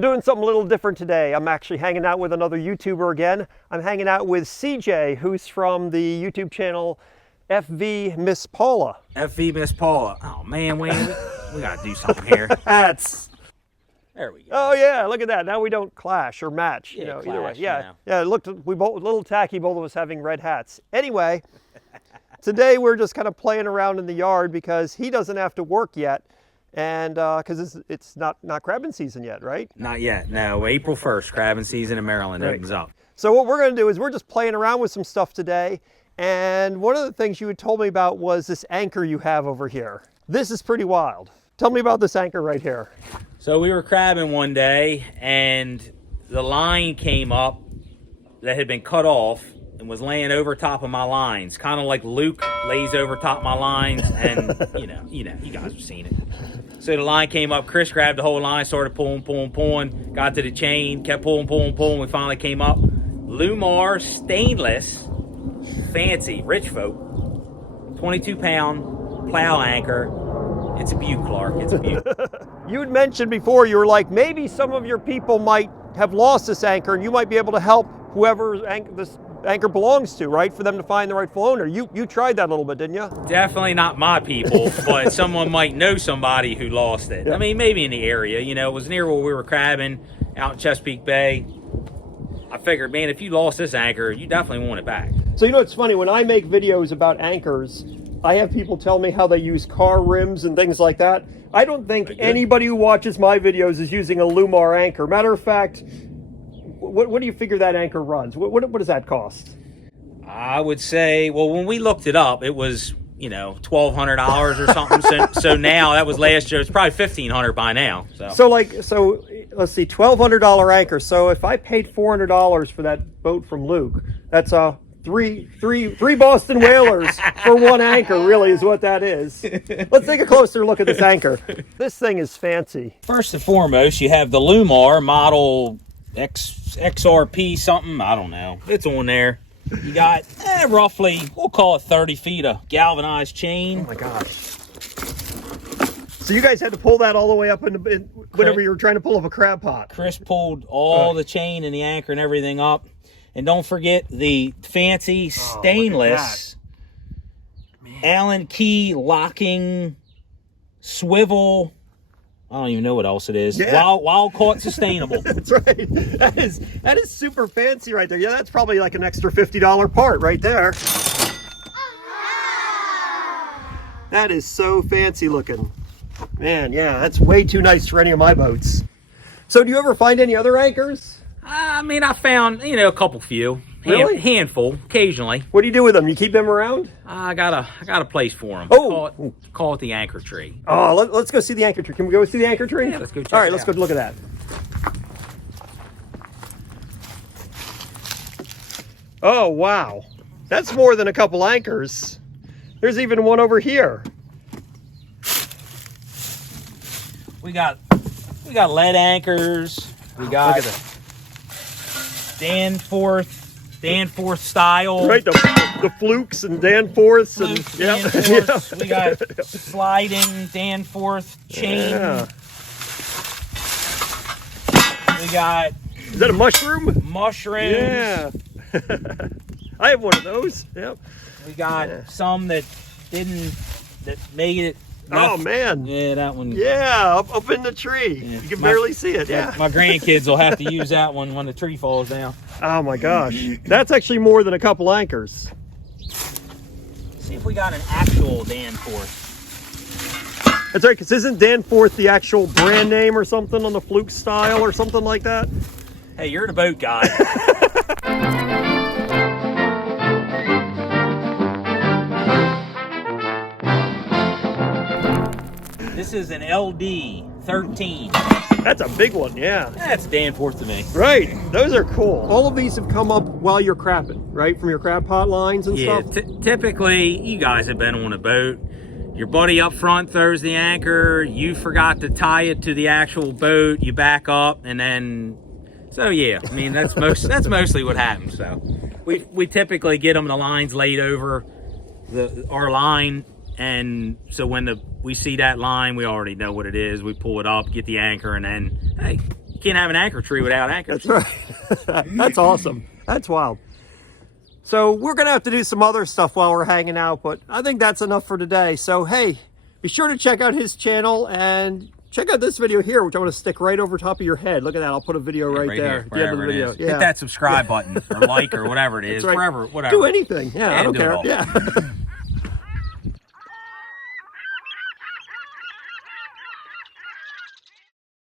Doing something a little different today. I'm actually hanging out with another YouTuber again. I'm hanging out with CJ, who's from the YouTube channel FV Miss Paula. FV Miss Paula. Oh man, Wayne, we gotta do something here. There we go. Oh yeah, look at that. Now we don't clash or match. Yeah, either way. clash, Yeah, yeah. It looked we both a little tacky, both of us having red hats. Anyway, today we're just kind of playing around in the yard because he doesn't have to work yet. And because it's not crabbing season yet, right? Not yet. No, April 1st, crabbing season in Maryland opens up. So what we're going to do is we're just playing around with some stuff today. And one of the things you had told me about was this anchor you have over here. This is pretty wild. Tell me about this anchor right here. So we were crabbing one day, and the line came up that had been cut off and was laying over top of my lines, kind of like Luke lays over top of my lines, and you guys have seen it. So the line came up, Chris grabbed the whole line, started pulling, got to the chain, kept pulling. We finally came up. Lewmar stainless, fancy, rich folk, 22-pound plow anchor. It's a beaut, Clark, it's a beaut. You had mentioned before, you were like, maybe some of your people might have lost this anchor and you might be able to help whoever this anchor belongs to, right? For them to find the rightful owner. You tried that a little bit, didn't you? Definitely not my people, but someone might know somebody who lost it. Yeah. I mean, maybe in the area, it was near where we were crabbing out in Chesapeake Bay. I figured, man, if you lost this anchor, you definitely want it back. So it's funny, when I make videos about anchors, I have people tell me how they use car rims and things like that. I don't think anybody who watches my videos is using a Lewmar anchor. Matter of fact, what do you figure that anchor runs? What does that cost? I would say, well, when we looked it up, it was, $1,200 or something. so now, that was last year. It's probably $1,500 by now. So let's see, $1,200 anchor. So if I paid $400 for that boat from Luke, that's three Boston whalers for one anchor, really, is what that is. Let's take a closer look at this anchor. This thing is fancy. First and foremost, you have the Lewmar model XRP something. I don't know. It's on there. You got roughly, we'll call it 30 feet of galvanized chain. Oh my gosh. So you guys had to pull that all the way up whenever you were trying to pull up a crab pot. Chris pulled all the chain and the anchor and everything up. And don't forget the fancy stainless Allen key locking swivel. I don't even know what else it is. Yeah. Wild caught sustainable. That's right. That is super fancy right there. Yeah, that's probably like an extra $50 part right there. That is so fancy looking. Man, yeah, that's way too nice for any of my boats. So do you ever find any other anchors? I mean, I found, a few. Really? Handful, occasionally. What do you do with them? You keep them around? I got a place for them. Oh! Call it the anchor tree. Oh, let's go see the anchor tree. Can we go see the anchor tree? Yeah, let's go check All right, it let's out. go look at that. Oh, wow. That's more than a couple anchors. There's even one over here. We got lead anchors. We got look at that. Danforth style. Right, the Flukes and Danforths. Danforths. We got sliding Danforth chain. Yeah. We got... Is that a mushroom? Mushrooms. Yeah. I have one of those. Yep. We got some that made it. Oh, man. Yeah, that one. Yeah, up in the tree. Yeah. You can barely see it. Yeah. My grandkids will have to use that one when the tree falls down. Oh, my gosh. That's actually more than a couple anchors. See if we got an actual Danforth. That's right, because isn't Danforth the actual brand name or something on the Fluke style or something like that? Hey, you're the boat guy. This is an LD 13. That's a big one, yeah. That's Danforth to me. Right, those are cool. All of these have come up while you're crabbing, right? From your crab pot lines and Yeah, stuff? typically, you guys have been on a boat. Your buddy up front throws the anchor. You forgot to tie it to the actual boat. You back up, and then... So, yeah, I mean, that's mostly what happens. So, we typically get them the lines laid over our line. And so when we see that line, we already know what it is. We pull it up, get the anchor, and then, hey, You can't have an anchor tree without anchors. That's right. That's awesome. That's wild. So we're going to have to do some other stuff while we're hanging out, but I think that's enough for today. So, hey, be sure to check out his channel and check out this video here, which I'm going to stick right over top of your head. Look at that. I'll put a video right there here, at the end of the video. Hit that subscribe button or like or whatever it is, right. wherever, whatever. Do anything. Yeah, I don't do it care. all. Yeah.